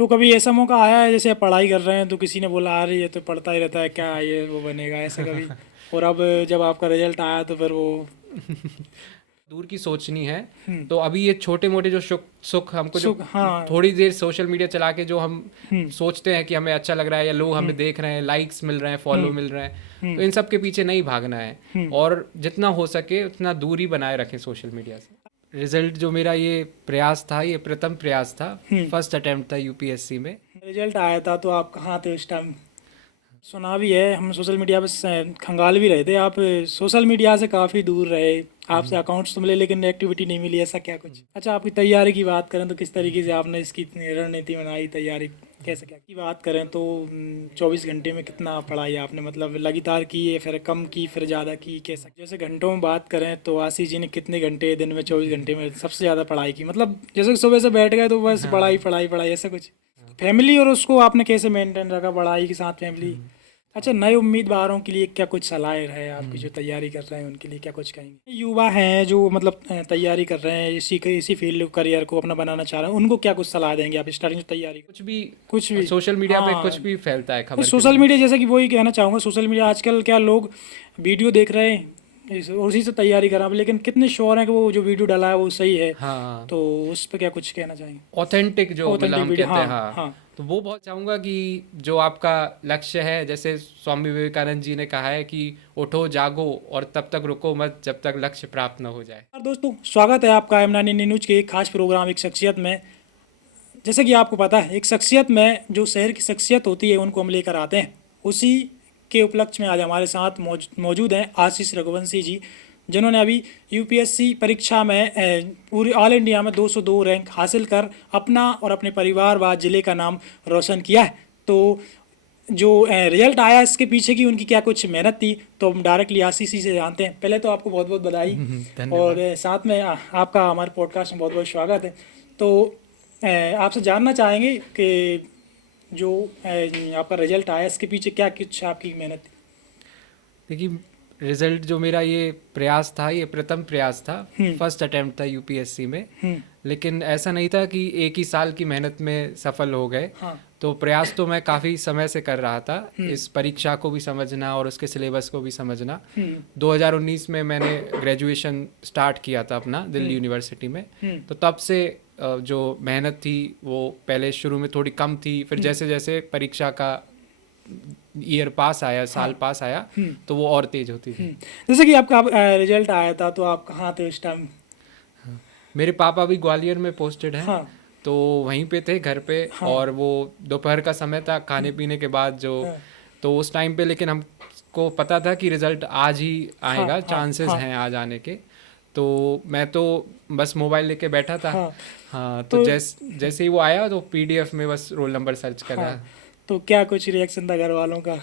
तो कभी ऐसा मौका आया है जैसे आप पढ़ाई कर रहे हैं तो किसी ने बोला अरे ये तो पढ़ता ही रहता है, क्या ये वो बनेगा, ऐसा कभी? और अब जब आपका रिजल्ट आया तो फिर वो। दूर की सोचनी है। हम्म। तो अभी ये छोटे मोटे जो सुख सुख हमको जो सुख, हाँ। थोड़ी देर सोशल मीडिया चला के जो हम हम्म। सोचते हैं कि हमें अच्छा लग रहा है या लोग हम्म। हमें देख रहे हैं, लाइक्स मिल रहे हैं, फॉलो हम्म। मिल रहे हैं, हम्म। तो इन सब के पीछे नहीं भागना है। हम्म। और जितना हो सके उतना दूरी बनाए रखें सोशल मीडिया से। रिजल्ट जो मेरा ये प्रयास था, ये प्रथम प्रयास था, हम्म। फर्स्ट अटेम्प्ट था यूपीएससी में। रिजल्ट आया था तो आप कहाँ थे उस टाइम? सुना भी है, हम सोशल मीडिया पे खंगाल भी रहे थे, आप सोशल मीडिया से काफ़ी दूर रहे। आपसे अकाउंट्स तो मिले लेकिन एक्टिविटी नहीं मिली, ऐसा क्या कुछ? अच्छा, आपकी तैयारी की बात करें तो किस तरीके से आपने इसकी इतनी रणनीति बनाई, तैयारी कैसे क्या की बात करें तो 24 घंटे में कितना पढ़ाई आपने मतलब लगातार की है, फिर कम की, फिर ज़्यादा की, कैसा? जैसे घंटों में बात करें तो आशीष जी ने कितने घंटे दिन में 24 घंटे में सबसे ज़्यादा पढ़ाई की, मतलब जैसे सुबह से बैठ गए तो बस पढ़ाई हाँ। पढ़ाई पढ़ाई, ऐसा कुछ? फैमिली और उसको आपने कैसे मेंटेन रखा, पढ़ाई के साथ फैमिली? अच्छा, नए उम्मीदवारों के लिए क्या कुछ सलाह है आपकी, जो तैयारी कर रहे हैं उनके लिए क्या कुछ कहेंगे? युवा हैं जो मतलब तैयारी कर रहे हैं, इसी फील्ड करियर को अपना बनाना चाह रहे हैं, उनको क्या कुछ सलाह देंगे आप स्टार्टिंग तैयारी? कुछ भी, कुछ भी। सोशल मीडिया पे हाँ। कुछ भी फैलता है खबर के सोशल बिना। मीडिया जैसे कि वही कहना चाहूँगा, सोशल मीडिया आजकल क्या लोग वीडियो देख रहे हैं और उसी से तैयारी कर रहे हैं, लेकिन कितने श्योर हैं कि वो जो वीडियो डाला है वो सही है? हाँ, तो उस पर क्या कुछ कहना चाहेंगे? ऑथेंटिक जो मतलब ऑथेंटिक हम वीडियो, कहते हाँ। हैं, हाँ। हाँ। तो वो बहुत चाहूँगा कि जो आपका लक्ष्य है, जैसे स्वामी विवेकानंद जी ने कहा है कि उठो जागो और तब तक रुको मत जब तक लक्ष्य प्राप्त न हो जाए। और दोस्तों, स्वागत है आपका M9 न्यूज़ के एक खास प्रोग्राम एक शख्सियत में। जैसे कि आपको पता है, एक शख्सियत में जो शहर की शख्सियत होती है उनको हम लेकर आते हैं। उसी के उपलक्ष्य में आज हमारे साथ मौजूद हैं आशीष रघुवंशी जी, जिन्होंने अभी यूपीएससी परीक्षा में पूरी ऑल इंडिया में 202 रैंक हासिल कर अपना और अपने परिवार व जिले का नाम रोशन किया है। तो जो रिजल्ट आया इसके पीछे की उनकी क्या कुछ मेहनत थी, तो हम डायरेक्टली आशीष जी से जानते हैं। पहले तो आपको बहुत बहुत बधाई, और धन्यवाद। साथ में आपका हमारे पॉडकास्ट में बहुत बहुत स्वागत है। तो आपसे जानना चाहेंगे कि जो आपका रिजल्ट आया इसके पीछे क्या कुछ आपकी मेहनत थी? देखिए, रिजल्ट जो मेरा ये प्रयास था, ये प्रथम प्रयास था, हम्म। फर्स्ट अटेम्प्ट था यूपीएससी में। हम्म। लेकिन ऐसा नहीं था कि एक ही साल की मेहनत में सफल हो गए। हाँ। तो प्रयास तो मैं काफ़ी समय से कर रहा था, हम्म। इस परीक्षा को भी समझना और उसके सिलेबस को भी समझना। हम्म। 2019 में मैंने ग्रेजुएशन स्टार्ट किया था अपना दिल्ली यूनिवर्सिटी में। हम्म। तो तब से जो मेहनत थी वो पहले शुरू में थोड़ी कम थी, फिर जैसे जैसे परीक्षा का ईयर पास आया, साल हाँ। पास आया, हम्म। तो वो और तेज होती थी। जैसे कि आपका रिजल्ट आया था तो आप कहाँ थे उस टाइम? मेरे पापा भी ग्वालियर में पोस्टेड हैं, हाँ। तो वहीं पे थे घर पे। हाँ। और वो दोपहर का समय था, खाने पीने के बाद जो, हाँ। तो उस टाइम पे लेकिन हमको पता था कि रिज़ल्ट आज ही हाँ। आएगा, हाँ। चांसेस हाँ। हैं आज आने के। तो मैं तो बस मोबाइल लेके बैठा था। हाँ। हाँ, तो तो जैसे ही वो आया तो पीडीएफ में बस रोल नंबर सर्च कर हाँ, रहा। तो क्या कुछ रिएक्शन था घर वालों का?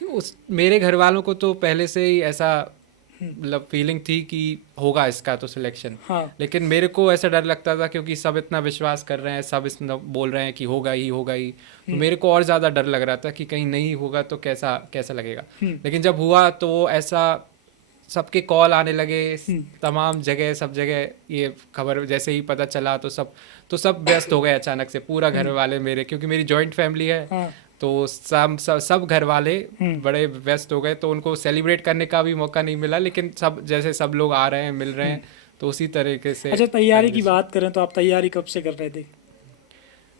कि उस मेरे घर वालों को तो पहले से ही ऐसा मतलब फीलिंग थी कि होगा इसका तो सिलेक्शन। हाँ। लेकिन मेरे को ऐसा डर लगता था क्योंकि सब इतना विश्वास कर रहे हैं, सब इतना बोल रहे हैं कि होगा ही होगा ही। तो मेरे को और ज़्यादा डर लग रहा था कि कहीं नहीं होगा तो कैसा कैसा लगेगा। लेकिन जब हुआ तो वो ऐसा, सबके कॉल आने लगे, तमाम जगह सब जगह ये खबर जैसे ही पता चला तो सब व्यस्त हो गए अचानक से, पूरा घर वाले मेरे, क्योंकि मेरी जॉइंट फैमिली है। हाँ। तो सब घर वाले बड़े व्यस्त हो गए, तो उनको सेलिब्रेट करने का भी मौका नहीं मिला। लेकिन सब जैसे सब लोग आ रहे हैं, मिल रहे हैं, तो उसी तरीके से अच्छा, तैयारी की सेलिब्रेशन। बात करें तो आप तैयारी कब से कर रहे थे?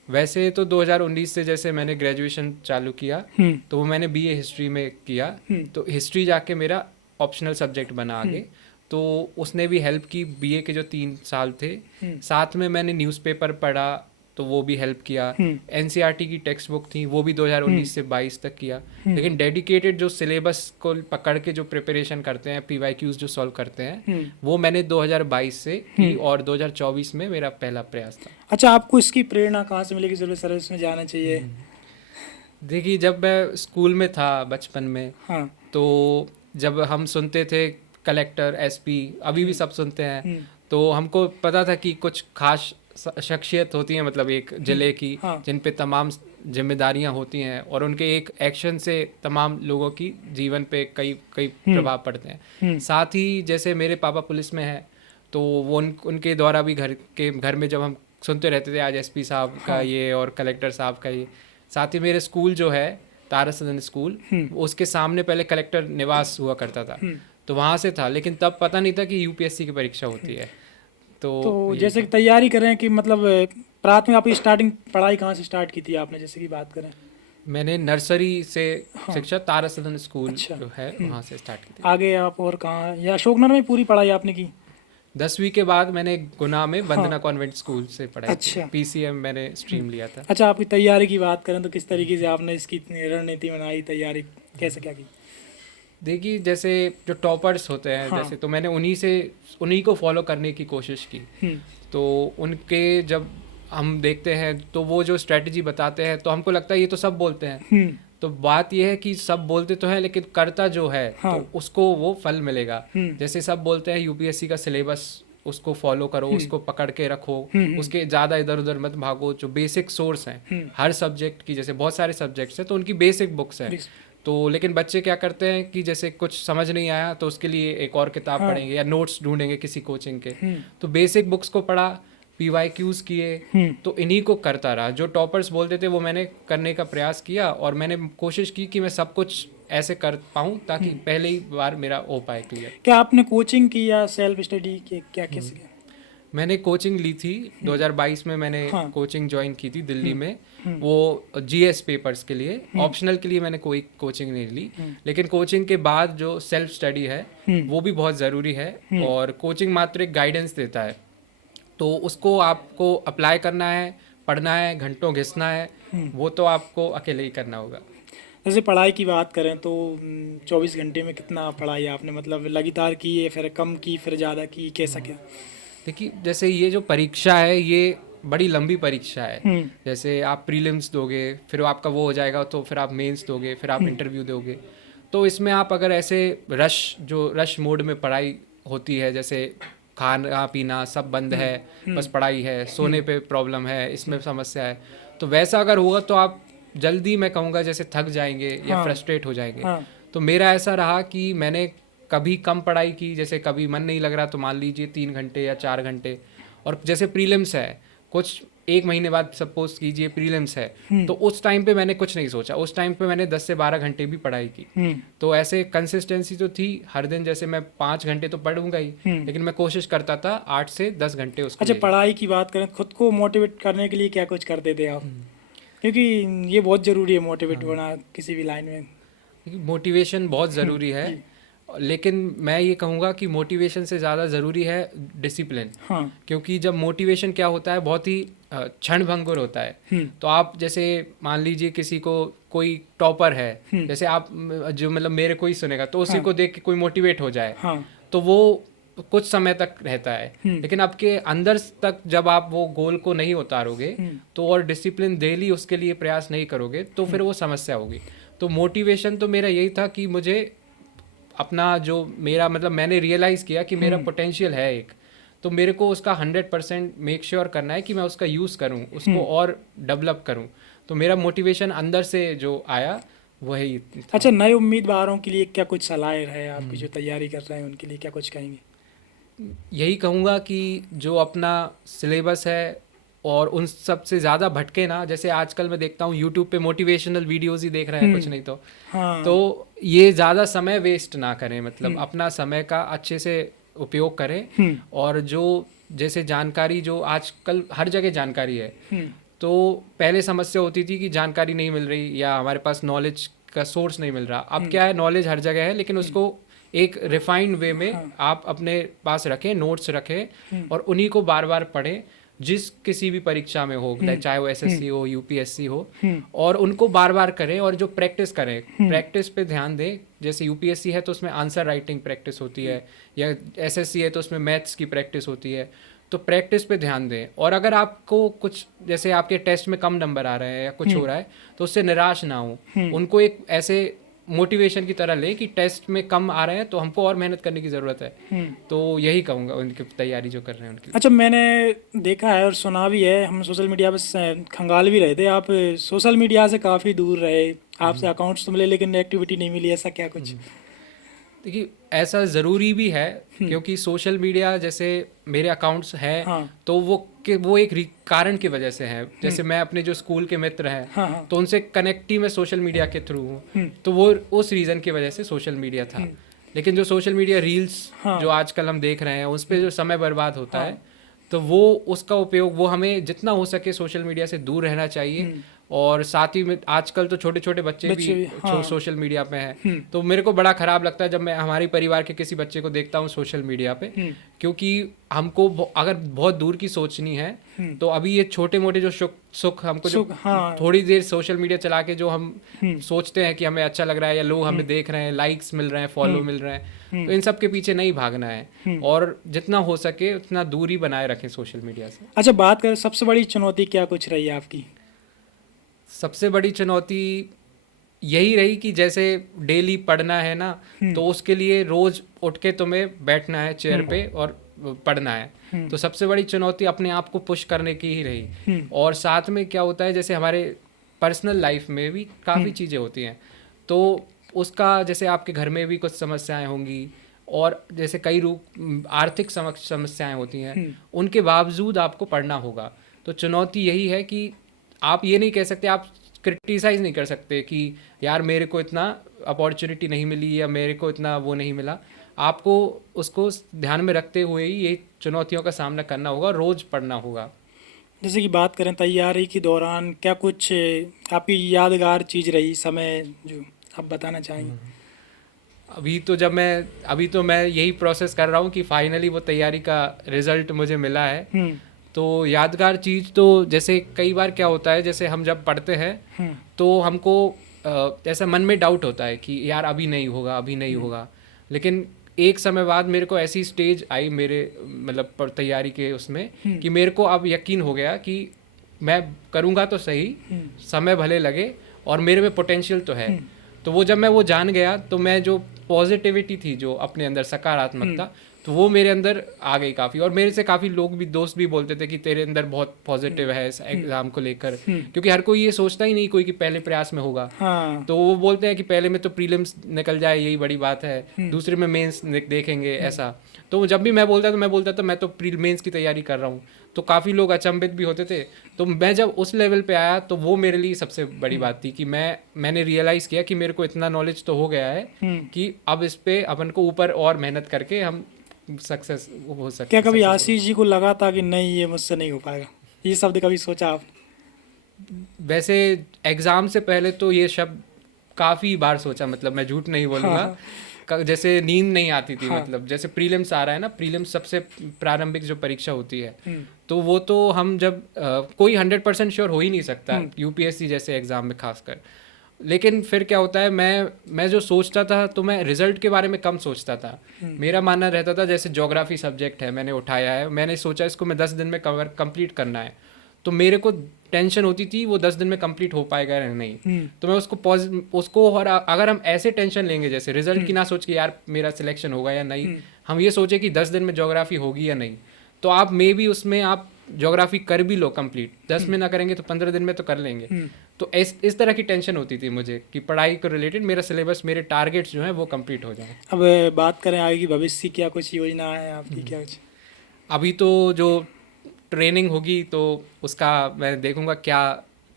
वैसे तो 2019 से जैसे मैंने ग्रेजुएशन चालू किया, हम्म। तो वो मैंने बीए हिस्ट्री में किया। तो हिस्ट्री जाके मेरा ऑप्शनल सब्जेक्ट बना आगे। तो उसने भी हेल्प की, बीए के जो 3 साल थे। साथ में मैंने न्यूज़पेपर पढ़ा, तो वो भी हेल्प किया। एनसीईआरटी की टेक्स्ट बुक थी, वो भी 2019 से 22 तक किया। लेकिन डेडिकेटेड जो सिलेबस को पकड़ के जो प्रिपरेशन करते हैं, पीवाईक्यूज जो सॉल्व करते हैं, वो मैंने 2022 से की और 2024 में मेरा पहला प्रयास था। अच्छा, आपको इसकी प्रेरणा कहाँ से मिली कि सिविल सर्विस में जाना चाहिए? देखिए, जब मैं स्कूल में था बचपन में, हाँ। तो जब हम सुनते थे कलेक्टर, एसपी, अभी भी सब सुनते हैं, तो हमको पता था कि कुछ खास शख्सियत होती हैं, मतलब एक जिले की, हाँ। जिन पे तमाम जिम्मेदारियां होती हैं और उनके एक एक्शन से तमाम लोगों की जीवन पे कई कई प्रभाव पड़ते हैं। साथ ही जैसे मेरे पापा पुलिस में हैं, तो वो उनके द्वारा भी घर में जब हम सुनते रहते थे आज एसपी साहब का हाँ। ये और कलेक्टर साहब का ये। साथ ही मेरे स्कूल जो है तारा सदन स्कूल, उसके सामने पहले कलेक्टर निवास हुआ करता था, तो वहाँ से था, लेकिन तब पता नहीं था कि यूपीएससी की परीक्षा होती है। तो तो यही जैसे कि था। तैयारी करें कि मतलब प्राथमिक आपकी स्टार्टिंग पढ़ाई कहाँ से स्टार्ट की थी आपने, जैसे कि बात करें? मैंने नर्सरी से हाँ। शिक्षा तारा सदन स्कूल अच्छा। जो है वहाँ से स्टार्ट की थी। आगे आप और कहाँ, या अशोकनगर में पूरी पढ़ाई आपने की? 10वीं के बाद मैंने गुना में हाँ। वंदना कॉन्वेंट स्कूल से पढ़ाई की, अच्छा। पीसीएम मैंने स्ट्रीम लिया था। अच्छा, आपकी तैयारी की बात करें तो किस तरीके से आपने इसकी रणनीति बनाई, तैयारी कैसे क्या की? देखिए जैसे जो टॉपर्स होते हैं हाँ। जैसे, तो मैंने उन्हीं को फॉलो करने की कोशिश की। हम्म। तो उनके जब हम देखते हैं तो वो जो स्ट्रेटजी बताते हैं तो हमको लगता है ये तो सब बोलते हैं। हम्म। तो बात यह है कि सब बोलते तो हैं लेकिन करता जो है हाँ। तो उसको वो फल मिलेगा। हम्म। जैसे सब बोलते हैं यूपीएससी का सिलेबस उसको फॉलो करो, उसको पकड़ के रखो, उसके ज़्यादा इधर उधर मत भागो। जो बेसिक सोर्स हैं हर सब्जेक्ट की, जैसे बहुत सारे सब्जेक्ट्स हैं तो उनकी बेसिक बुक्स हैं। तो लेकिन बच्चे क्या करते हैं कि जैसे कुछ समझ नहीं आया तो उसके लिए एक और किताब हाँ। पढ़ेंगे या नोट्स ढूंढेंगे किसी कोचिंग के। तो बेसिक बुक्स को पढ़ा, पीवाईक्यूज किए, तो इन्हीं को करता रहा। जो टॉपर्स बोलते थे वो मैंने करने का प्रयास किया और मैंने कोशिश की कि मैं सब कुछ ऐसे कर पाऊँ ताकि पहले ही बार मेरा हो पाए क्लियर। क्या आपने कोचिंग की या सेल्फ स्टडी की, क्या कैसे किया? मैंने कोचिंग ली थी 2022 में, मैंने हाँ। कोचिंग ज्वाइन की थी दिल्ली में, वो जीएस पेपर्स के लिए। ऑप्शनल के लिए मैंने कोई कोचिंग नहीं ली, लेकिन कोचिंग के बाद जो सेल्फ स्टडी है वो भी बहुत ज़रूरी है। और कोचिंग मात्र एक गाइडेंस देता है, तो उसको आपको अप्लाई करना है, पढ़ना है, घंटों घिसना है, वो तो आपको अकेले ही करना होगा। जैसे पढ़ाई की बात करें तो 24 घंटे में कितना पढ़ाई आपने मतलब लगातार की है, फिर कम की, फिर ज़्यादा की, कैसा क्या? देखिए जैसे ये जो परीक्षा है ये बड़ी लंबी परीक्षा है। हम्म। जैसे आप प्रीलिम्स दोगे, फिर आपका वो हो जाएगा तो फिर आप मेंस दोगे, फिर आप इंटरव्यू दोगे। तो इसमें आप अगर ऐसे रश मोड में पढ़ाई होती है, जैसे खाना पीना सब बंद है, बस पढ़ाई है, सोने पे प्रॉब्लम है, इसमें समस्या है, तो वैसा अगर होगा तो आप जल्दी, मैं कहूँगा जैसे थक जाएंगे या हाँ। फ्रस्ट्रेट हो जाएंगे। हाँ। तो मेरा ऐसा रहा कि मैंने कभी कम पढ़ाई की, जैसे कभी मन नहीं लग रहा तो मान लीजिए 3 घंटे या 4 घंटे। और जैसे प्रीलिम्स है, कुछ 1 महीने बाद सपोज कीजिए प्रीलिम्स है, तो उस टाइम पे मैंने कुछ नहीं सोचा, उस टाइम पे मैंने 10 से 12 घंटे भी पढ़ाई की। तो ऐसे कंसिस्टेंसी तो थी हर दिन, जैसे मैं 5 घंटे तो पढ़ूंगा ही, लेकिन मैं कोशिश करता था 8 से 10 घंटे उसको अच्छा, देने। पढ़ाई की बात करें, खुद को मोटिवेट करने के लिए क्या कुछ करते थे आप? क्योंकि ये बहुत ज़रूरी है मोटिवेट होना किसी भी लाइन में। मोटिवेशन बहुत ज़रूरी है, लेकिन मैं ये कहूँगा कि मोटिवेशन से ज़्यादा ज़रूरी है डिसिप्लिन। हाँ। क्योंकि जब मोटिवेशन क्या होता है, बहुत ही क्षण भंगुर होता है। तो आप जैसे मान लीजिए किसी को, कोई टॉपर है, जैसे आप जो मतलब मेरे को ही सुनेगा तो उसी को देख के कोई मोटिवेट हो जाए, हाँ। तो वो कुछ समय तक रहता है। लेकिन आपके अंदर तक जब आप वो गोल को नहीं उतारोगे तो, और डिसिप्लिन डेली उसके लिए प्रयास नहीं करोगे, तो फिर वो समस्या होगी। तो मोटिवेशन तो मेरा यही था कि मुझे अपना जो मेरा मतलब मैंने रियलाइज़ किया कि मेरा पोटेंशियल है एक, तो मेरे को उसका 100% मेक श्योर करना है कि मैं उसका यूज़ करूं, उसको और डेवलप करूं। तो मेरा मोटिवेशन अंदर से जो आया वही था। अच्छा, नए उम्मीदवारों के लिए क्या कुछ सलाह है आपकी, जो तैयारी कर रहे हैं उनके लिए क्या कुछ कहेंगे? यही कहूँगा कि जो अपना सिलेबस है और उन सब से ज़्यादा भटके ना। जैसे आजकल मैं देखता हूँ यूट्यूब पे मोटिवेशनल वीडियोस ही देख रहे हैं, कुछ नहीं तो। हाँ। तो ये ज़्यादा समय वेस्ट ना करें, मतलब अपना समय का अच्छे से उपयोग करें। और जो जैसे जानकारी जो आजकल हर जगह जानकारी है, तो पहले समस्या होती थी कि जानकारी नहीं मिल रही या हमारे पास नॉलेज का सोर्स नहीं मिल रहा। अब क्या है, नॉलेज हर जगह है, लेकिन उसको एक रिफाइंड वे में आप अपने पास रखें, नोट्स रखें और उन्हीं को बार बार पढ़ें, जिस किसी भी परीक्षा में हो, चाहे वो एसएससी हो, यूपीएससी हो, और उनको बार बार करें और जो प्रैक्टिस करें, प्रैक्टिस पे ध्यान दें। जैसे यूपीएससी है तो उसमें आंसर राइटिंग प्रैक्टिस होती है, या एसएससी है तो उसमें मैथ्स की प्रैक्टिस होती है। तो प्रैक्टिस पे ध्यान दें। और अगर आपको कुछ, जैसे आपके टेस्ट में कम नंबर आ रहे हैं या कुछ हो रहा है, तो उससे निराश ना हो, उनको एक ऐसे मोटिवेशन की तरह लें कि टेस्ट में कम आ रहे हैं तो हमको और मेहनत करने की ज़रूरत है। तो यही कहूँगा उनकी तैयारी जो कर रहे हैं उनकी। अच्छा, मैंने देखा है और सुना भी है, हम सोशल मीडिया पे खंगाल भी रहे थे, आप सोशल मीडिया से काफ़ी दूर रहे, आपसे अकाउंट्स तो मिले लेकिन एक्टिविटी नहीं मिली, ऐसा क्या कुछ? देखिए ऐसा ज़रूरी भी है, क्योंकि सोशल मीडिया जैसे मेरे अकाउंट्स हैं, हाँ। तो वो एक कारण की वजह से है। जैसे मैं अपने जो स्कूल के मित्र हैं, हाँ, हाँ। तो उनसे कनेक्ट ही मैं सोशल मीडिया के थ्रू हूँ, तो वो उस रीज़न की वजह से सोशल मीडिया था। लेकिन जो सोशल मीडिया रील्स हाँ। जो आजकल हम देख रहे हैं, उस पर जो समय बर्बाद होता हाँ। है, तो वो उसका उपयोग, वो हमें जितना हो सके सोशल मीडिया से दूर रहना चाहिए। और साथ ही में आजकल तो छोटे छोटे बच्चे भी हाँ। सोशल मीडिया पे हैं, तो मेरे को बड़ा ख़राब लगता है जब मैं हमारे परिवार के किसी बच्चे को देखता हूँ सोशल मीडिया पे, क्योंकि हमको अगर बहुत दूर की सोचनी है, तो अभी ये छोटे मोटे जो सुख हमको जो हाँ। थोड़ी देर सोशल मीडिया चला के जो हम सोचते हैं कि हमें अच्छा लग रहा है, या लोग हमें देख रहे हैं, लाइक्स मिल रहे हैं, फॉलो मिल रहे हैं, तो इन सब के पीछे नहीं भागना है, और जितना हो सके उतना दूरी बनाए रखें सोशल मीडिया से। अच्छा, बात करें सबसे बड़ी चुनौती क्या कुछ रही है आपकी? सबसे बड़ी चुनौती यही रही कि जैसे डेली पढ़ना है ना, तो उसके लिए रोज उठ के तुम्हें बैठना है चेयर पे और पढ़ना है। तो सबसे बड़ी चुनौती अपने आप को पुश करने की ही रही। और साथ में क्या होता है, जैसे हमारे पर्सनल लाइफ में भी काफ़ी चीज़ें होती हैं, तो उसका जैसे आपके घर में भी कुछ समस्याएं होंगी, और जैसे कई रूप आर्थिक समस्याएं होती हैं, उनके बावजूद आपको पढ़ना होगा। तो चुनौती यही है कि आप ये नहीं कह सकते, आप क्रिटिसाइज नहीं कर सकते कि यार मेरे को इतना अपॉर्चुनिटी नहीं मिली, या मेरे को इतना वो नहीं मिला। आपको उसको ध्यान में रखते हुए ही ये चुनौतियों का सामना करना होगा, रोज पढ़ना होगा। जैसे कि बात करें तैयारी के दौरान, क्या कुछ आपकी यादगार चीज़ रही समय जो आप बताना चाहेंगे? अभी तो मैं यही प्रोसेस कर रहा हूँ कि फाइनली वो तैयारी का रिजल्ट मुझे मिला है। तो यादगार चीज़ तो जैसे कई बार क्या होता है, जैसे हम जब पढ़ते हैं तो हमको ऐसा मन में डाउट होता है कि यार अभी नहीं होगा, अभी नहीं होगा। लेकिन एक समय बाद मेरे को ऐसी स्टेज आई मेरे मतलब तैयारी के उसमें, कि मेरे को अब यकीन हो गया कि मैं करूँगा तो सही, समय भले लगे, और मेरे में पोटेंशियल तो है। तो वो जब मैं वो जान गया, तो मैं जो पॉजिटिविटी थी, जो अपने अंदर सकारात्मकता, तो वो मेरे अंदर आ गई काफ़ी। और मेरे से काफ़ी लोग भी, दोस्त भी बोलते थे कि तेरे अंदर बहुत पॉजिटिव है इस एग्ज़ाम को लेकर, क्योंकि हर कोई ये सोचता ही नहीं कोई कि पहले प्रयास में होगा। हाँ। तो वो बोलते हैं कि पहले में तो प्रीलिम्स निकल जाए, यही बड़ी बात है, दूसरे में मेंस देखेंगे, ऐसा। तो जब भी मैं बोलता था मैं तो प्री मेंस की तैयारी कर रहा हूँ, तो काफ़ी लोग अचंभित भी होते थे। तो मैं जब उस लेवल पे आया, तो वो मेरे लिए सबसे बड़ी बात थी कि मैंने रियलाइज़ किया कि मेरे को इतना नॉलेज तो हो गया है कि अब इस पे अपन को ऊपर और मेहनत करके हम सक्सेस हो सकते। क्या कभी आशीष जी को लगा था कि नहीं ये मुझसे नहीं हो पाएगा, ये शब्द कभी सोचा आप? वैसे एग्ज़ाम से पहले तो ये शब्द काफ़ी बार सोचा, मतलब मैं झूठ नहीं बोलूँगा। जैसे नींद नहीं आती थी, मतलब जैसे प्रीलिम्स आ रहा है ना, प्रीलिम्स सबसे प्रारंभिक जो परीक्षा होती है, तो वो तो हम जब कोई 100% श्योर हो ही नहीं सकता यूपीएससी जैसे एग्ज़ाम में खासकर। लेकिन फिर क्या होता है, मैं जो सोचता था, तो मैं रिजल्ट के बारे में कम सोचता था। मेरा मानना रहता था, जैसे ज्योग्राफी सब्जेक्ट है, मैंने उठाया है, मैंने सोचा इसको मैं 10 दिन में कंप्लीट करना है, तो मेरे को टेंशन होती थी वो 10 दिन में कंप्लीट हो पाएगा या नहीं। तो मैं उसको और अगर हम ऐसे टेंशन लेंगे, जैसे रिजल्ट की ना सोच के यार मेरा सिलेक्शन होगा या नहीं, हम ये सोचे कि 10 दिन में ज्योग्राफी होगी या नहीं, तो आप मे भी उसमें आप ज्योग्राफी कर भी लो कंप्लीट, 10 में ना करेंगे तो 15 दिन में तो कर लेंगे। तो इस तरह की टेंशन होती थी मुझे कि पढ़ाई को रिलेटेड मेरा सिलेबस, मेरे टारगेट्स जो हैं वो कंप्लीट हो जाएं। अब बात करें आगे की भविष्य, क्या कुछ योजना है आपकी, क्या कुछ? अभी तो जो ट्रेनिंग होगी तो उसका मैं देखूंगा क्या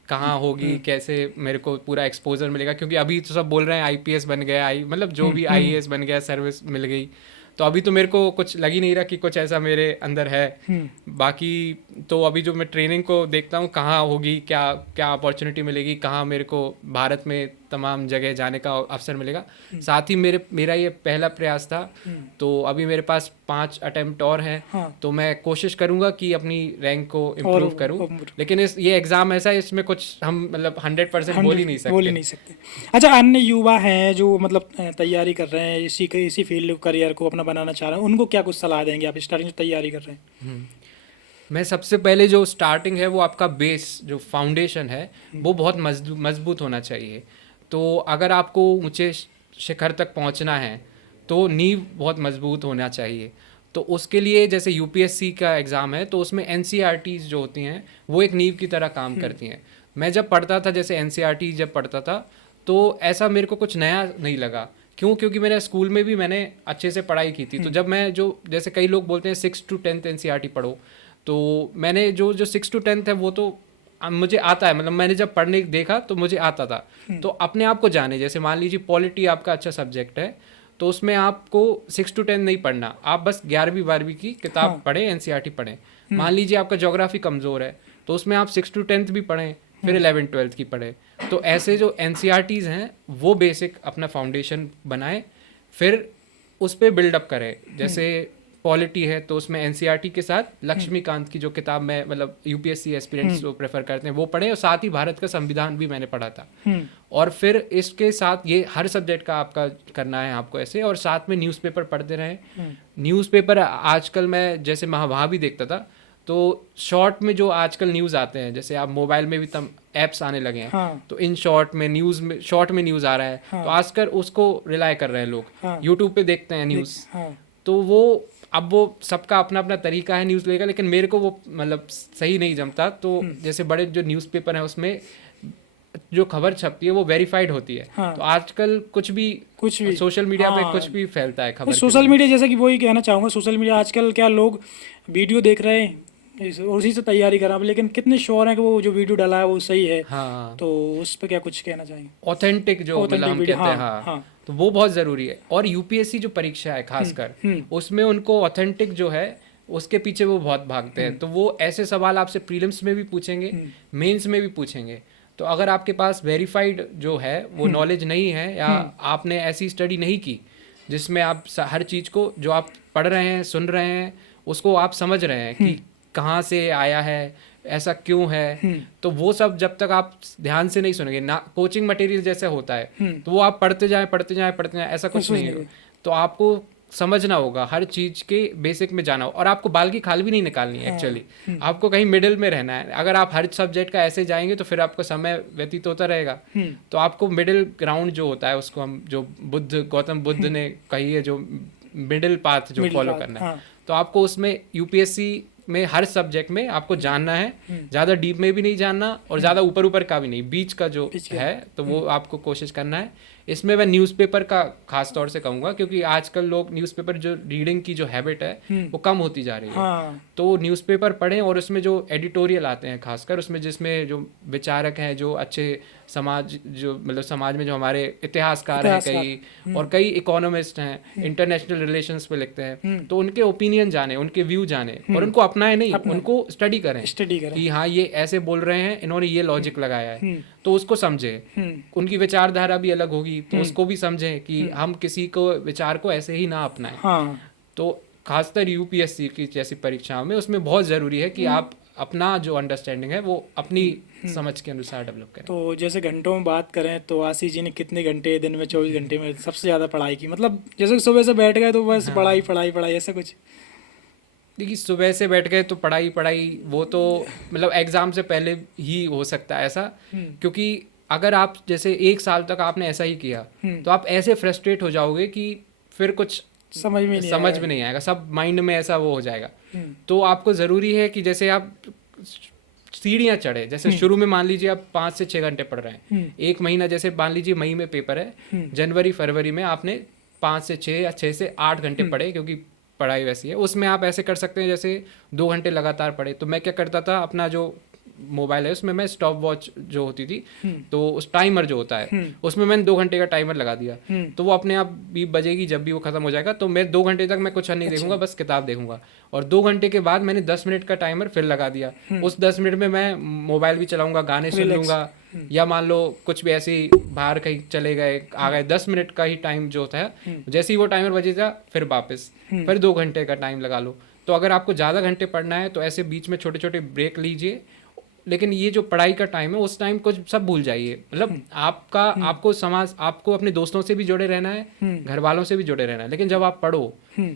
कहाँ होगी, कैसे मेरे को पूरा एक्सपोजर मिलेगा, क्योंकि अभी तो सब बोल रहे हैं आईपीएस बन गया, मतलब जो भी आईएएस बन गया, सर्विस मिल गई, तो अभी तो मेरे को कुछ लग ही नहीं रहा कि कुछ ऐसा मेरे अंदर है। बाकी तो अभी जो मैं ट्रेनिंग को देखता हूँ कहाँ होगी, क्या क्या अपॉर्चुनिटी मिलेगी, कहाँ मेरे को भारत में तमाम जगह जाने का अवसर मिलेगा। साथ ही मेरा ये पहला प्रयास था, तो अभी मेरे पास 5 अटेम्प्ट और हैं। तो मैं कोशिश करूँगा कि अपनी रैंक को इम्प्रूव करूँ, लेकिन ये एग्ज़ाम ऐसा है, इसमें कुछ हम मतलब 100% बोल ही नहीं सकते। अच्छा, अन्य युवा हैं जो मतलब तैयारी कर रहे हैं, इसी फील्ड करियर को अपना बनाना चाह रहे हैं, उनको क्या कुछ सलाह देंगे आप, स्टार्टिंग तैयारी कर रहे हैं? मैं सबसे पहले जो स्टार्टिंग है वो आपका बेस, जो फाउंडेशन है वो बहुत मजबूत होना चाहिए। तो अगर आपको ऊंचे शिखर तक पहुंचना है तो नींव बहुत मजबूत होना चाहिए। तो उसके लिए जैसे यूपीएससी का एग्ज़ाम है, तो उसमें एनसीईआरटीज़ जो होती हैं वो एक नींव की तरह काम करती हैं। मैं जब पढ़ता था, जैसे एनसीईआरटी जब पढ़ता था, तो ऐसा मेरे को कुछ नया नहीं लगा, क्यों? क्योंकि मेरे स्कूल में भी मैंने अच्छे से पढ़ाई की थी। तो जब मैं जो जैसे कई लोग बोलते हैं 6 to 10th एनसीईआरटी पढ़ो, तो मैंने जो जो 6 to 10th है वो तो मुझे आता है, मतलब मैंने जब पढ़ने देखा तो मुझे आता था। तो अपने आप को जाने, जैसे मान लीजिए पॉलिटी आपका अच्छा सब्जेक्ट है तो उसमें आपको 6 to 10 नहीं पढ़ना, आप बस 11वीं 12वीं की किताब पढ़ें, एनसीईआरटी पढ़ें। मान लीजिए आपका ज्योग्राफी कमज़ोर है तो उसमें आप 6 to 10th भी पढ़ें, फिर 11th 12th की पढ़ें। तो ऐसे जो एनसीईआरटीज़ हैं वो बेसिक अपना फाउंडेशन बनाएं, फिर उस पर बिल्डअप करें। जैसे पॉलिटी है तो उसमें एनसीईआरटी के साथ लक्ष्मीकांत की जो किताब मैं मतलब यूपीएससी एस्पिरेंट्स जो प्रेफर करते हैं वो पढ़े, और साथ ही भारत का संविधान भी मैंने पढ़ा था। और फिर इसके साथ ये हर सब्जेक्ट का आपका करना है आपको ऐसे, और साथ में न्यूज़पेपर पढ़ते रहें। न्यूज़पेपर आजकल मैं जैसे वहाँ भी देखता था, तो शॉर्ट में जो आजकल न्यूज़ आते हैं, जैसे आप मोबाइल में भी तम ऐप्स आने लगे हैं, हाँ। तो इन शॉर्ट में न्यूज़ में शॉर्ट में न्यूज़ आ रहा है, तो आजकल उसको रिलाय कर रहे हैं लोग, यूट्यूब पे देखते हैं न्यूज़। तो वो अब वो सबका अपना अपना तरीका है न्यूज़ लेगा, लेकिन मेरे को वो मतलब सही नहीं जमता। तो जैसे बड़े जो न्यूज़पेपर हैं उसमें जो खबर छपती है वो वेरीफाइड होती है। तो आजकल कुछ भी सोशल मीडिया पे कुछ भी फैलता है खबर। सोशल मीडिया, जैसे कि वही कहना चाहूँगा, सोशल मीडिया आजकल क्या लोग वीडियो देख रहे हैं उसी से तैयारी कर रहा है, लेकिन कितने श्योर हैं कि वो जो वीडियो डाला है वो सही है? हाँ, तो उस पर क्या कुछ कहना चाहेंगे? ऑथेंटिक जो मतलब हम कहते हैं, हाँ, तो वो बहुत ज़रूरी है। और यूपीएससी जो परीक्षा है खासकर उसमें उनको ऑथेंटिक जो है उसके पीछे वो बहुत भागते हैं। तो वो ऐसे सवाल आपसे प्रीलिम्स में भी पूछेंगे, मेंस में भी पूछेंगे। तो अगर आपके पास वेरीफाइड जो है वो नॉलेज नहीं है, या आपने ऐसी स्टडी नहीं की जिसमें आप हर चीज़ को जो आप पढ़ रहे हैं, सुन रहे हैं, उसको आप समझ रहे हैं कि कहाँ से आया है, ऐसा क्यों है, तो वो सब जब तक आप ध्यान से नहीं सुनेंगे ना, कोचिंग मटेरियल जैसे होता है तो वो आप पढ़ते जाएं ऐसा कुछ नहीं है। तो आपको समझना होगा, हर चीज़ के बेसिक में जाना होगा, और आपको बाल की खाल भी नहीं निकालनी है एक्चुअली। आपको कहीं मिडिल में रहना है। अगर आप हर सब्जेक्ट का ऐसे जाएंगे तो फिर आपको समय व्यतीत होता रहेगा। तो आपको मिडिल ग्राउंड जो होता है उसको हम जो गौतम बुद्ध ने कही है, जो मिडिल पाथ जो फॉलो करना है, तो आपको उसमें यूपीएससी में हर सब्जेक्ट में आपको जानना है। ज़्यादा डीप में भी नहीं जानना और ज़्यादा ऊपर ऊपर का भी नहीं, बीच का जो है तो वो आपको कोशिश करना है। इसमें मैं न्यूज़पेपर का खास तौर से कहूँगा, क्योंकि आजकल लोग न्यूज़पेपर जो रीडिंग की जो हैबिट है वो कम होती जा रही है। तो न्यूज़पेपर पढ़ें, और उसमें जो एडिटोरियल आते हैं खासकर उसमें, जिसमें जो विचारक हैं, जो अच्छे समाज जो मतलब समाज में जो हमारे इतिहासकार हैं कई, और कई इकोनॉमिस्ट हैं, इंटरनेशनल रिलेशंस पे लिखते हैं, तो उनके ओपिनियन जाने, उनके व्यू जाने, और उनको अपनाएं नहीं, उनको स्टडी करें कि हाँ ये ऐसे बोल रहे हैं, इन्होंने ये लॉजिक लगाया है, तो उसको समझें। उनकी विचारधारा भी अलग होगी तो उसको भी समझें कि हम किसी को विचार को ऐसे ही ना अपनाएं। तो खासकर यूपीएससी की जैसी परीक्षाओं में उसमें बहुत ज़रूरी है कि आप अपना जो अंडरस्टैंडिंग है वो अपनी समझ के अनुसार डेवलप करें। तो जैसे घंटों में बात करें तो आशीष जी ने कितने घंटे दिन में, 24 घंटे में सबसे ज़्यादा पढ़ाई की? मतलब जैसे सुबह से बैठ गए तो बस पढ़ाई पढ़ाई पढ़ाई, ऐसा कुछ? देखिए, सुबह से बैठ गए तो पढ़ाई पढ़ाई, वो तो मतलब एग्ज़ाम से पहले ही हो सकता है ऐसा, क्योंकि अगर आप जैसे 1 साल तक आपने ऐसा ही किया तो आप ऐसे फ्रस्ट्रेट हो जाओगे कि फिर कुछ समझ में नहीं आएगा, सब माइंड में ऐसा वो हो जाएगा। तो आपको ज़रूरी है कि जैसे आप सीढ़ियाँ चढ़े, जैसे शुरू में मान लीजिए आप 5 से 6 घंटे पढ़ रहे हैं, 1 महीना, जैसे मान लीजिए मई में पेपर है, जनवरी फरवरी में आपने 5 से 6 या 6 से 8 घंटे पढ़े, क्योंकि पढ़ाई वैसी है। उसमें आप ऐसे कर सकते हैं जैसे 2 घंटे लगातार पढ़े। तो मैं क्या करता था, अपना जो मोबाइल है उसमें मैं स्टॉप वॉच जो होती थी, तो उस टाइमर जो होता है उसमें मैंने 2 घंटे का टाइमर लगा दिया, तो वो अपने आप बीप बजेगी, जब भी वो खत्म हो जाएगा तो मैं 2 घंटे तक मैं कुछ नहीं देखूंगा, बस किताब देखूंगा। और 2 घंटे के बाद मैंने 10 मिनट का टाइमर फिर लगा दिया। उस 10 मिनट में मैं मोबाइल भी चलाऊंगा, गाने सुन लूंगा, या मान लो कुछ भी ऐसे ही बाहर कहीं चले गए, आ गए, 10 मिनट का ही टाइम जो होता है, जैसे ही वो टाइमर बजेगा फिर वापस फिर 2 घंटे का टाइम लगा लो। तो अगर आपको ज़्यादा घंटे पढ़ना है तो ऐसे बीच में छोटे छोटे ब्रेक लीजिए, लेकिन ये जो पढ़ाई का टाइम है उस टाइम कुछ सब भूल जाइए। मतलब आपको समाज, आपको अपने दोस्तों से भी जुड़े रहना है, घर वालों से भी जुड़े रहना है, लेकिन जब आप पढ़ो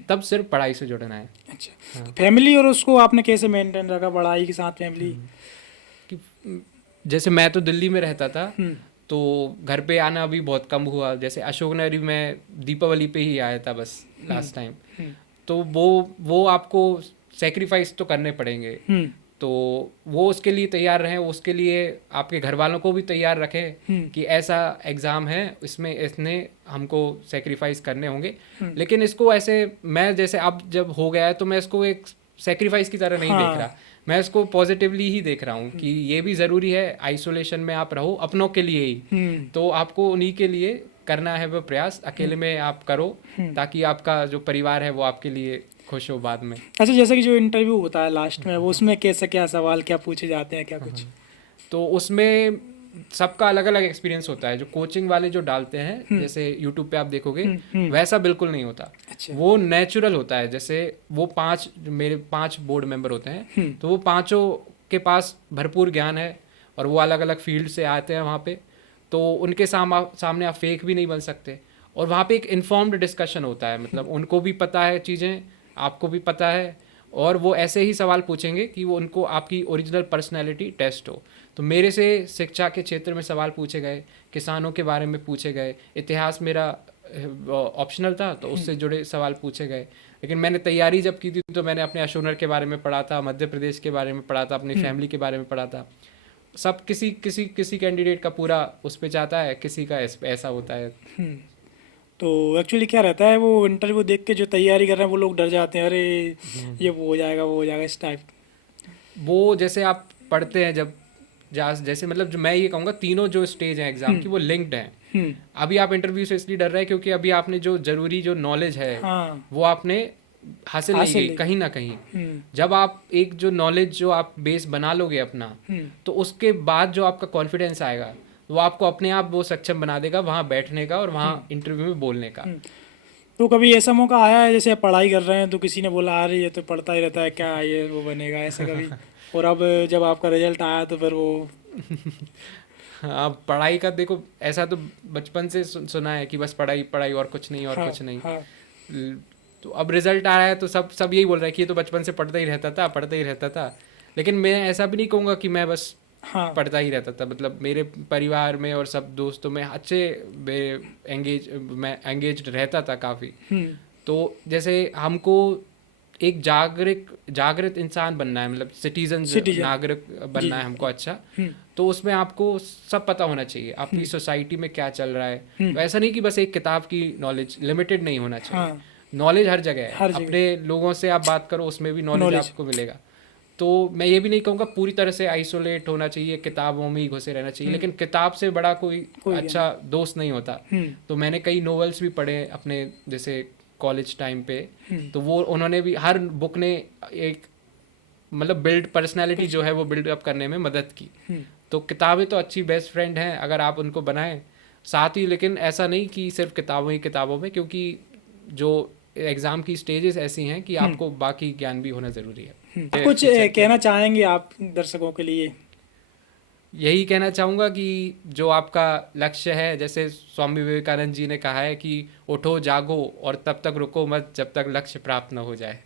तब सिर्फ पढ़ाई से जुड़ना है। अच्छा, तो फैमिली और उसको आपने कैसे मेंटेन रखा, पढ़ाई के साथ फैमिली? जैसे मैं तो दिल्ली में रहता था, तो घर पे आना अभी बहुत कम हुआ। जैसे अशोकनगर में दीपावली पे ही आया था बस लास्ट टाइम। तो वो आपको सेक्रीफाइस तो करने पड़ेंगे। तो वो उसके लिए तैयार रहें, उसके लिए आपके घर वालों को भी तैयार रखें कि ऐसा एग्ज़ाम है, इसमें इतने हमको सेक्रीफाइस करने होंगे। लेकिन इसको ऐसे मैं जैसे अब जब हो गया है तो मैं इसको एक सेक्रीफाइस की तरह नहीं देख रहा, मैं इसको पॉजिटिवली ही देख रहा हूँ कि ये भी ज़रूरी है। आइसोलेशन में आप रहो अपनों के लिए ही, तो आपको उन्हीं के लिए करना है वो प्रयास, अकेले में आप करो ताकि आपका जो परिवार है वो आपके लिए खुश हो बाद में। अच्छा, जैसे कि जो इंटरव्यू होता है लास्ट में, वो उसमें कैसे क्या सवाल क्या पूछे जाते हैं, क्या कुछ? तो उसमें सबका अलग अलग एक्सपीरियंस होता है। जो कोचिंग वाले जो डालते हैं, जैसे यूट्यूब पे आप देखोगे, वैसा बिल्कुल नहीं होता। अच्छा। वो नेचुरल होता है। जैसे वो मेरे 5 बोर्ड मेंबर होते हैं, तो वो पांचों के पास भरपूर ज्ञान है और वो अलग अलग फील्ड से आते हैं वहाँ पे, तो उनके सामने आप फेक भी नहीं बन सकते। और वहाँ पे एक इन्फॉर्म्ड डिस्कशन होता है, मतलब उनको भी पता है चीज़ें, आपको भी पता है, और वो ऐसे ही सवाल पूछेंगे कि वो उनको आपकी ओरिजिनल पर्सनैलिटी टेस्ट हो। तो मेरे से शिक्षा के क्षेत्र में सवाल पूछे गए, किसानों के बारे में पूछे गए, इतिहास मेरा ऑप्शनल था तो उससे जुड़े सवाल पूछे गए। लेकिन मैंने तैयारी जब की थी तो मैंने अपने अशोनर के बारे में पढ़ा था, मध्य प्रदेश के बारे में पढ़ा था, अपनी फैमिली के बारे में पढ़ा था। सब किसी किसी किसी कैंडिडेट का पूरा उस पे जाता है, किसी का ऐसा होता है। तो एक्चुअली क्या रहता है, वो इंटरव्यू देख के जो तैयारी कर रहे हैं वो लोग डर जाते हैं, अरे ये वो हो जाएगा वो हो जाएगा, इस टाइप। वो जैसे आप पढ़ते हैं जब जैसे मतलब जो मैं ये कहूँगा, तीनों जो स्टेज हैं एग्जाम की वो लिंक्ड हैं। अभी आप इंटरव्यू से इसलिए डर रहे हैं क्योंकि अभी आपने जो जरूरी जो नॉलेज है हाँ, वो आपने हासिल नहीं की कहीं ना कहीं। जब आप एक जो नॉलेज जो आप बेस बना लोगे अपना, तो उसके बाद जो आपका कॉन्फिडेंस आएगा वो आपको अपने आप वो सक्षम बना देगा वहाँ बैठने का और वहाँ इंटरव्यू में बोलने का। तो कभी ऐसा मौका आया है जैसे आप पढ़ाई कर रहे हैं तो किसी ने बोला अरे ये तो पढ़ता ही रहता है, क्या ये वो बनेगा, ऐसा कभी? और अब जब आपका रिजल्ट आया तो फिर वो हाँ, पढ़ाई का देखो, ऐसा तो बचपन से सुना है कि बस पढ़ाई पढ़ाई और कुछ नहीं और हाँ, कुछ नहीं। हाँ, तो अब रिजल्ट आ रहा है तो सब यही बोल रहे हैं कि ये तो बचपन से पढ़ता ही रहता था, पढ़ता ही रहता था। लेकिन मैं ऐसा भी नहीं कहूँगा कि मैं बस हाँ, पढ़ता ही रहता था। मतलब मेरे परिवार में और सब दोस्तों में अच्छे मैं एंगेज रहता था काफ़ी। तो जैसे हमको एक जागृत इंसान बनना है, मतलब सिटीजन सिटीजन, नागरिक जी बनना है जी, हमको। अच्छा, तो उसमें आपको सब पता होना चाहिए आपकी सोसाइटी में क्या चल रहा है। तो ऐसा नहीं कि बस एक किताब की नॉलेज लिमिटेड नहीं होना चाहिए। हाँ, नॉलेज हर जगह है, हर जगह अपने लोगों से आप बात करो उसमें भी नॉलेज नॉलेज। आपको मिलेगा। तो मैं ये भी नहीं कहूँगा पूरी तरह से आइसोलेट होना चाहिए, किताबों में ही घुसे रहना चाहिए, लेकिन किताब से बड़ा कोई कोई अच्छा दोस्त नहीं होता। तो मैंने कई नॉवेल्स भी पढ़े अपने जैसे कॉलेज टाइम पे, तो वो उन्होंने भी हर बुक ने एक मतलब बिल्ड पर्सनालिटी जो है वो बिल्ड अप करने में मदद की। तो किताबें तो अच्छी बेस्ट फ्रेंड हैं अगर आप उनको बनाएं साथ ही। लेकिन ऐसा नहीं कि सिर्फ किताबों ही किताबों में, क्योंकि जो एग्ज़ाम की स्टेजेस ऐसी हैं कि आपको बाकी ज्ञान भी होना ज़रूरी है। कुछ कहना चाहेंगे आप दर्शकों के लिए? यही कहना चाहूँगा कि जो आपका लक्ष्य है, जैसे स्वामी विवेकानंद जी ने कहा है कि उठो जागो और तब तक रुको मत जब तक लक्ष्य प्राप्त न हो जाए।